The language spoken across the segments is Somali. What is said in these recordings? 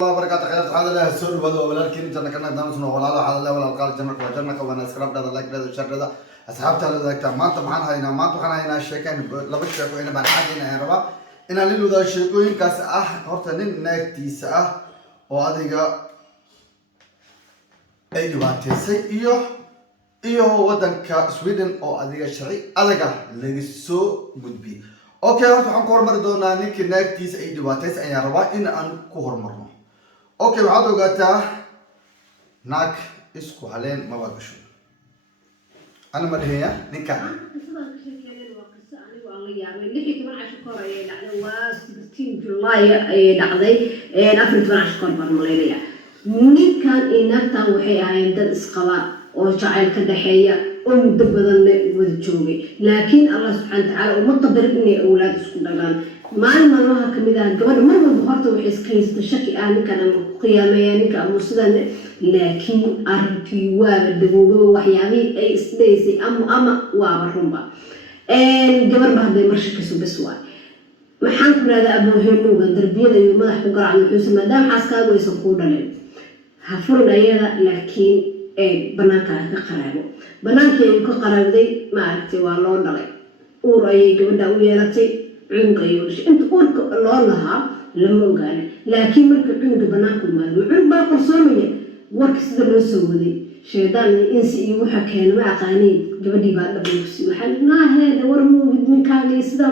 الله وبركاته خير هذا له سر بدو ولكن جنك كنا دامسنا ولا لا هذا له ولا قال جنك وجنك وانا سكراب هذا لايك هذا شر هذا اصحابته هذا ما انت معنا هنا ما تخنا هنا شيكان لبش شيكو هنا بنعدينا يا ربا ان ليلو ذا شيكوين كاس هورتنين نايتيسا oo adiga ay dhibaataysay iyo wadanka Sweden oo adiga sharci adaga laga soo gudbiyay okay horta waxaan ku hormari doonaa ninkii naagtiisa ay dhibaataysay ayaan rabaa in aan ku hormarno okay waxaad ogaataa naag isku haleen ma waa gasho ana ma dhahaya ninka July ay dhacday 14 kor barmaleeya ninkan inagtan waxay ahaayeen dad isqaba oo jacayl ka dhaxeeya oo muddo badan wada joogay laakiin Allah subhanahu wa ta'ala uma qadarin inay awlaad isku dhalaan maalmaha kamid ah gabadha mar walba horta waxay iska shaki ah ninkan qiyaamaya ninka ama sidan laakiin arrintii waa dawoobo waxyaabihii ay isleeysay ama waa runba gabar bahday marshi ka soo baswaa maxaan ku raada Abu Heynuga darbiyada iyo madax ku garacay wuxuu maadaama xaaskaagu aysan ku dhaleen ha furanayada laakiin banaanka ka qaraabo banaanka ay ka qaraabday ma aragtay waa loo dhalay uur ay gabadha u yeelatay cunug ay dhashay inta uurka loo lahaa lama ogaan laakiin marka cunug banaanka u maado cunug baa qarsoomaya warka sida loo soo waday sheedaan insi iyo waxa keenay ma aqaanay gabadhii baa dhabaysi waxaan naaheeda war muugid ninkaaga sida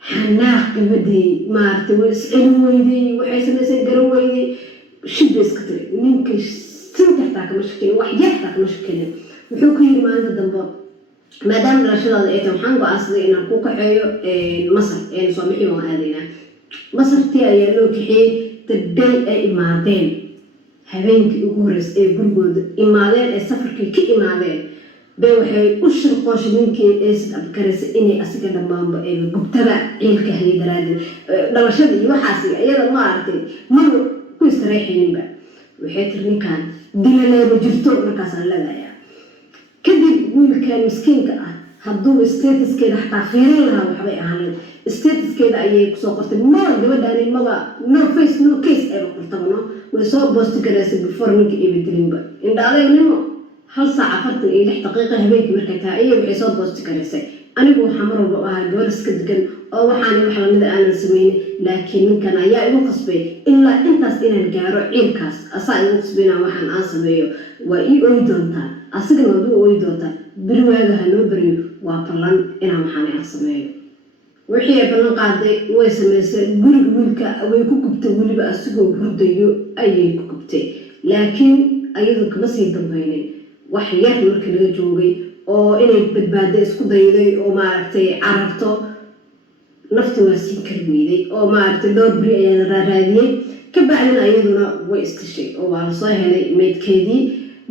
حناق بدي ما أعرف واسأل ويدي وحيس الناس يقروا ويدي شد يسكتري منك تحتاج مشكلة واحد يحتاج مشكلة وحكي ما عند الضباط ما دام رشيد هذا إيه تمحن قاصدي إن كوك حيو مصر يعني صامحي وهذينا مصر تيا لو كحي تبدل إمادين هبينك يقولس برجود إمادين السفر كي إمادين بوحي أشر قاش منك إيست أبكرس إني أسكت لما جبتها عيل كهني دراد لما شد يوحاسي أيضا ما أعرفني مرة كويس رايحين بقى وحيترني كان دلنا بجرتو مركز لا يا كذب يقول كان مسكين كأ هدو ستاتس كده حتى خيرينها وحبي أهلين ستاتس كده أيه سوقت ما جبت داني ما نو فيس نو كيس أبغى قلتمنا وصوب بوست كده سبفورنيك إبتلين بقى إن ده عليه نمو هل ساعة فرت إيه لح دقيقة هبيك مركتائية وحصاد بوست كرسي أنا بو حمر وبقى جورس كدكن أو حاني وحلا مذا أنا سمين لكن من كان يا إبو قصبي إلا أنت سئنا الجارو عيلكاس أصلا نقصبنا وحن أصبيه وإي أويدونتا أصلا ودو أويدونتا برواجه هنوبريو وابلان إنا وحاني أصبيه وحيا بلان قاعدة ويسميس جورج ويلكا ويكوكبتي ولي بقى سجو هرديو أي كوكبتي لكن أيضا كمسي دمبيني waxyar markii laga joogay oo inay badbaado isku dayday oo maaragtay carabto naftu waa si karmiday oo maaragtay door bri ay raadiyay ka bacdina ayaduna way istishay oo waa soo helay meedkeedii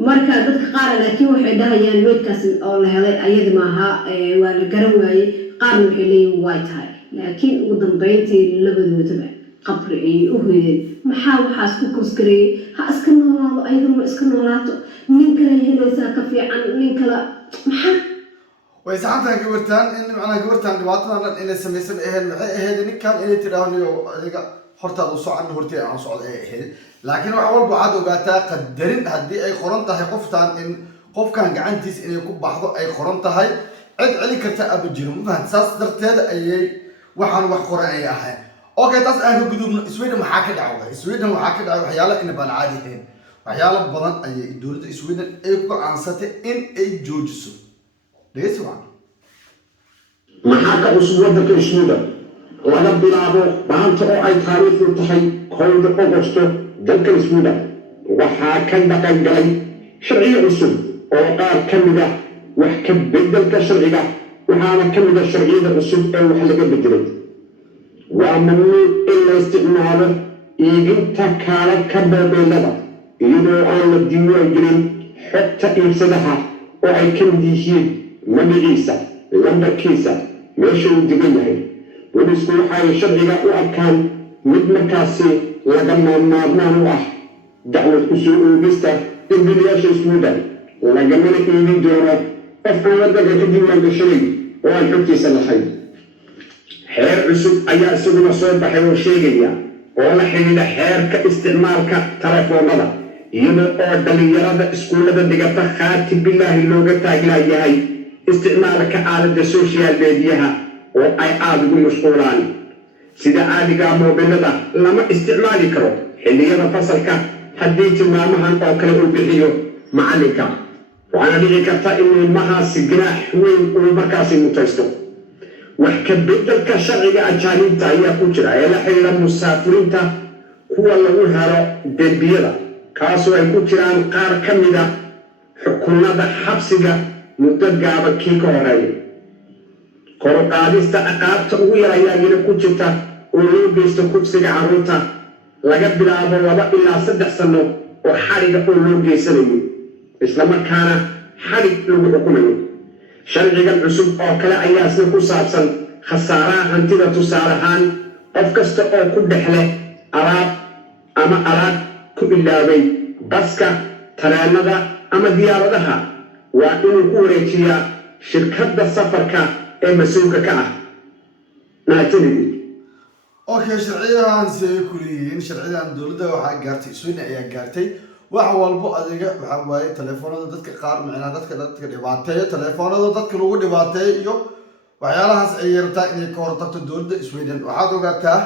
marka dadka qaar laakiin waxay dhahayaan meedkaas oo la helay ayada maaha waa la garan waayay qaar waxay leeyihiin way tahay laakiin ugu dambeyntii labadoodaba qabri ay u hoydeen maxaa waxaas ku koskaray ha iska noolaado ayaduna iska noolaato من كلا يهلسا كفي عن من كلا محل ويساعدها قبرتان إن معنا قبرتان لواطنا إن السميسم هذا نكان إلى تراهن حرت هذا صعد هرتي عن صعد لكن أول بعد وقتها قدرين هدي أي قرنتها هي قفتان إن قف كان قعنتيس إن يكون بعض أي قرنتها هاي عد عليك كتاب الجنوب فهنساس درت هذا أي وحن وحقر أي أحد أوكي تاس أهل قدوم سويدن محاكد عوضة سويدن محاكد عوضة حيالا إن بالعادي هين waxyaalo badan ayay dawladda Sweden ay ku aansatay in ay joojiso leeso maxaa cusub waddanka Sweden laga bilaabo maanta oo ay taariikhdu tahay 1 Agoosto dalka Sweden waxaa ka dhaqan galay sharci cusub oo qaar ka mid ah wax ka beddelka sharciga waxaana ka mid ah sharciyada cusub ee wax laga bedelay waa mamnuuc in la isticmaalo iibinta kaararka moobilada iyadoo aan la diiwaan gelin xogta iibsadaha oo ay ka mid yihiin magaciisa lambarkiisa meesha uu degan yahay booliisku waxay sharciga u arkaan mid markaasi lagama maarmaan u ah dacwad ku soo oogista dambiilayaasha Sweden lagamana iibin doono qof aan waddanka ka diiwaan gashanay oo aan xogtiisa lahayn xeer cusub ayaa isaguna soo baxay oo sheegaya oo la xidhiidha xeerka isticmaalka telefoonada iyadoo oo dhalinyarada iskuullada dhigata khaati bilaahi looga taaglayahay isticmaalka aaladda social mediaha oo ay aada ugu mashquulaan sida caadiga moobilada lama isticmaali karo xilliyada fasalka haddii tilmaamahan oo kale uu bixiyo macalinka waxaana dhici karta in ilmahaasi ganaax weyn uu markaasi mutaysto wax ka beddelka sharciga ajaanibta ayaa ku jira ee la xidhiidha musaafiriinta kuwa lagu helo dembiyada kaasoo ay ku jiraan qaar ka mida xukunada xabsiga muddo gaaban kii ka horeeya kor u qaadista ciqaabta ugu yar ayaa iyana ku jirta oo loo geysto kufsiga carruurta laga bilaabo 2 ilaa 3 sano oo xadhiga oo loo geysanayo islamarkaana xadhig lagu xukumayo sharcigan cusub oo kale ayaa isna ku saabsan khasaaraha hantida tusaale ahaan qof kasta oo ku dhexle alaab ku ilaabay baska tareenada ama diyaaradaha waa inuu ku wareejiyaa shirkadda safarka ee mas-uulka ka ah mahadsanidin okay sharciyadan siday ku leeyihiin sharciyadan dowladda waxaa gaartay Sweden ayaa gaartay wax walbo adiga waxa waaye telefoonada dadka qaar macna dadka dhibaateeyo telefoonada dadka lagu dhibaateeyo iyo waxyaalahaas ay yartaa inay ka hortagto dowladda Sweden waxaad ogaataa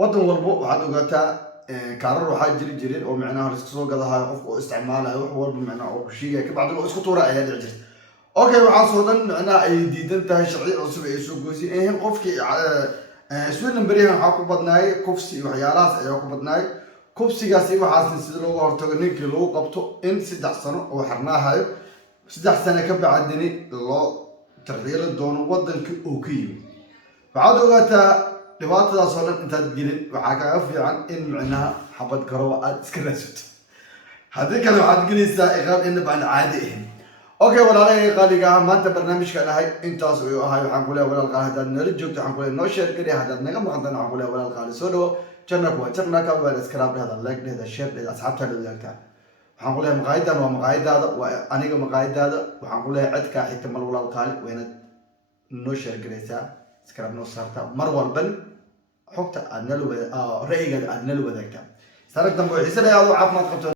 wadan walbo waxaad ogaataa kaarar waxaa jiray oo macnaha la isku soo gadahay qof oo isticmaalayo wax walba macnaha oo ku sheegay ka bacdi oo isku tuura ayaa dhici jirtay okay waxaa soo dhan macnaha ay diidan tahay sharci cusub ay soo goosiyeen qofkii Sweden barihan waxaa ku badnaay kufsi waxyaalahaas ayaa ku badnaay kufsigaasi waxaasna sida looga hortago ninkii lagu qabto in 3 sano oo xarnaahayo 3 sano ka bacdini loo tarxiilo doono wadankii uu ka yimid waxaad ogaataa dhibaatadaas oo dhan intaad gelin waxaa kaga fiican in macnaha xabad garow aad iska raadsato haddii kale waxaad gelaysaa iqaab in baan caadi ahayn okay walaalahay qaaliga ah maanta barnaamijkan ahay intaas uu ahay waxaan ku leeyahay walaal qaali haddaad nala joogto waxaan ku leeyahay noo share gari haddaad naga maqantaan waxaan ku leeyahay walaal qaali soo dhawo channelka waa subscribe dhahda like dhahda share dhahda asxaabtaada wadaagtaa waxaan ku leeyahay maqaayadan waa maqaayadaada waa aniga maqaayadaada waxaan ku leeyahay cidka xigta mal walaal qaali wayna noo share garaysaa subscribe noo saartaa mar walban xogta aad nala ra'yigaada aad nala wadaagtaa sarag dambe xiisadaya aad caafimaad qabto